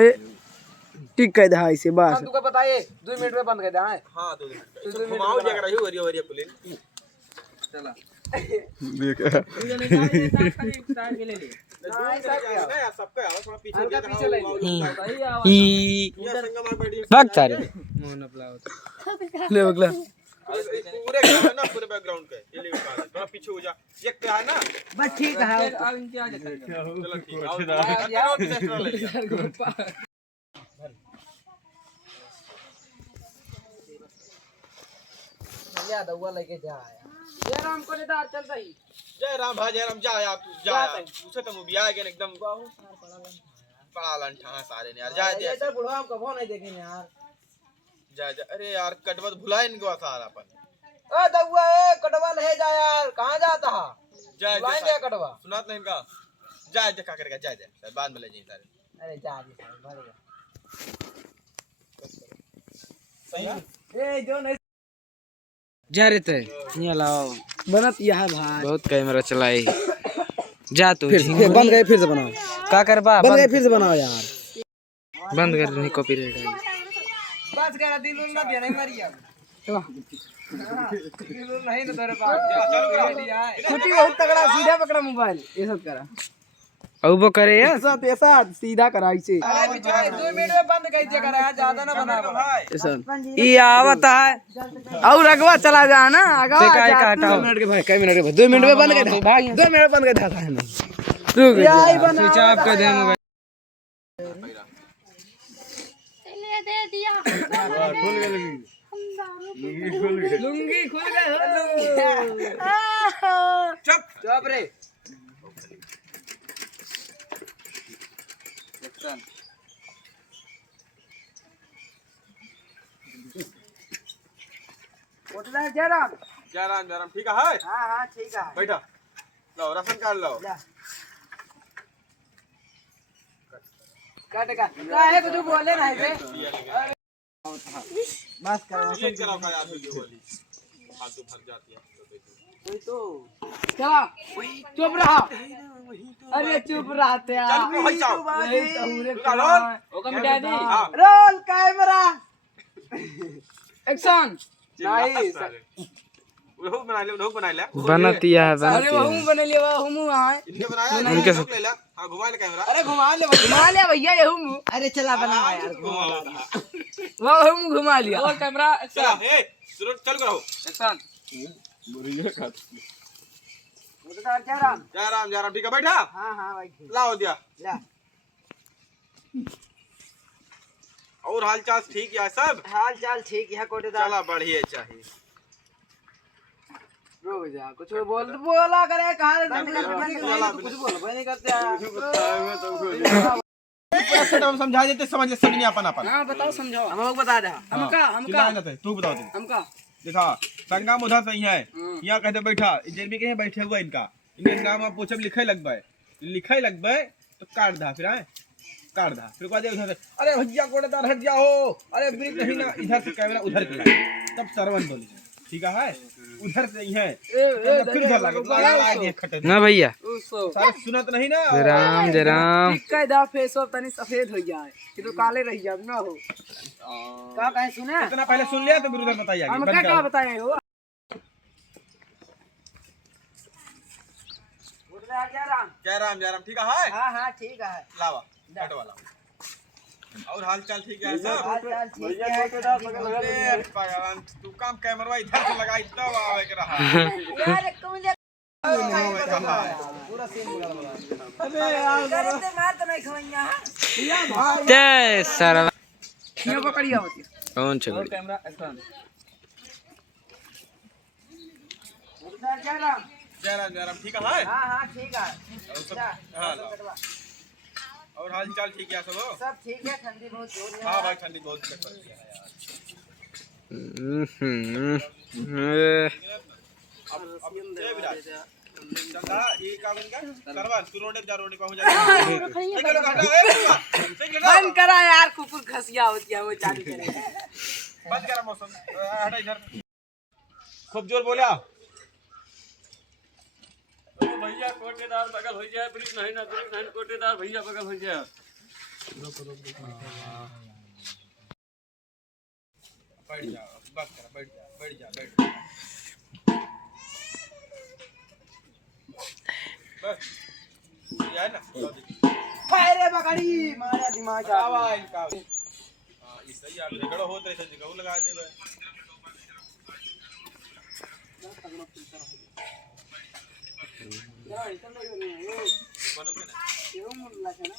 ये टिक कर दे इसे बस। हम तुमको बताइए 2 मिनट में बंद कर दे। हां 2 मिनट घुमाओ जगह रही वरिया वरिया पुलिन चला देख भाग सारे ले बगला पूरे है ना पूरे बैकग्राउंड के ये ले थोड़ा पीछे हो जा ये क्या है ना बस ठीक है अब इनके आ जाते चलो ठीक है यार एक्स्ट्रा ले लिया या दवा लेके जा जय राम को नेदार चल सही जय राम भाई जय राम जा यार तू जा उसे तो मूवी आ गया एकदम बड़ा लंठा सारे ने यार जा दे ऐसा बुढ़वा हम कभी नहीं देखेंगे यार जा जा अरे यार कटवा भुला इनको सारा अपन ओ दवा ए कटवा ले जा यार कहां जाता है जा जा कटवा सुनात नहीं इनका जा जा का करेगा जा जा बाद में ले जाइए सारे अरे जा सही ए जो नहीं जा रहे थे यहाँ लाओ बनत यह भाई बहुत कैमरा चलाई जा तू फिर बंद गए फिर से बनाओ का करबा बंद गए फिर से बनाओ यार बंद कर नहीं कॉपीराइट है बस कर दिल ना दिया नहीं मरी अब दिल नहीं ना तेरे पास चलो करो छुट्टी बहुत तगड़ा सीधा पकड़ा मोबाइल ये सब करा अब वो करे यार ऐसा सीधा करा इसे अरे बिचारा 2 मिनट में बंद कर दिया करा ज्यादा ना बना भाई ऐसा ये आवता है और अगवा चला जा ना अगवा ते काय का हटाओ 2 मिनट के भाई कई मिनट के भाई 2 मिनट में बंद कर भाई 2 मिनट बंद कर था है ना रुक जा स्विच ऑफ कर दे मोबाइल दे दिया लुंगी खुल गई चुप चुप रे उठना जयराम जयराम ठीक है हां ठीक है बैठा लो राशन कार्ड लो काट काहे कुछ बोले नहीं बे बस करो ये कराओ का याद होगी बोली फालतू भर जाती है वही तो चला चुप रहा अरे चुप रहते यार चल भाई जाओ वही तो पूरे रोल ओकम डैडी हां रोल कैमरा एक्शन नहीं वो बना ले बनतिया है अरे वो बने ले वो हम वहां इनके बनाया इनके ले ले हां घुमा ले कैमरा अरे घुमा ले भैया ये हम अरे चला बना यार वो हम घुमा लिया रोल कैमरा चला ए शुरू चल करो एक्शन जयराम ठीक है बैठा हां हां भाई लाओ दिया ला और हाल चाल ठीक है सब हाल चाल ठीक है कोटेदार चला बढ़िया चाहिए रुक जा कुछ बोला करे कहां कुछ बोल नहीं करते हम समझा देते समझ सब नहीं अपन अपन हां बताओ समझाओ हम लोग बता दे हमका तू बता दे हमका देखा संगम उधर सही है यहाँ कहते बैठा जेल में बैठे हुआ इनका इनके नाम आप पूछब लिखे लगबे तो काट दा फिर आए काट दा फिर बाद उधर अरे भैया कोटेदार हट जाओ अरे ब्रेक नहीं ना इधर से कैमरा उधर की तब सरवन बोली ठीक है उधर से ही है फिर उधर लगे खटे ना भैया सारे सुनत नहीं ना जय राम कह दा फेस ऑफ तनी सफेद हो जाए कि तो काले रह जाए ना हो का कहे सुने इतना पहले सुन लिया तो गुरुदेव बताइए हम क्या बताए हो जयराम ठीक है हां हां ठीक है लावा हट वाला और हाल चाल ठीक है सब हाल चाल ठीक है अरे भगवान तू काम कैमरा इधर से लगा इतना आवे के रहा यार कौन पूरा सीन बुला अबे यार मार तो नहीं खवैया भैया भाई जय सर ये पकड़िया होती कौन छे कैमरा एक्शन जयराम ठीक है हां हां ठीक है हां और हाल चाल ठीक है सब ठीक है ठंडी बहुत जोर है हां भाई ठंडी बहुत पड़ती है यार अब ये विराट चंदा ये काम इनका करवा तू रोड जा रोड पहुंच जा बंद करा यार कुकुर खसिया होती है वो चालू करे बंद करा मौसम हटा इधर खूब जोर बोला भैया कोटेदार बगल हो जाए ब्रिज नहीं कोटेदार भैया बगल हो जाए बैठ जा बस कर बैठ जा बैठ जा बैठ जा बस ये है ना फायर बकड़ी मारा दिमाग आवा इनका हां ये सही यार झगड़ा होत रहे थे जगह लगा दे बे यार इतना नहीं कौन के ना ये मुल्ला है ना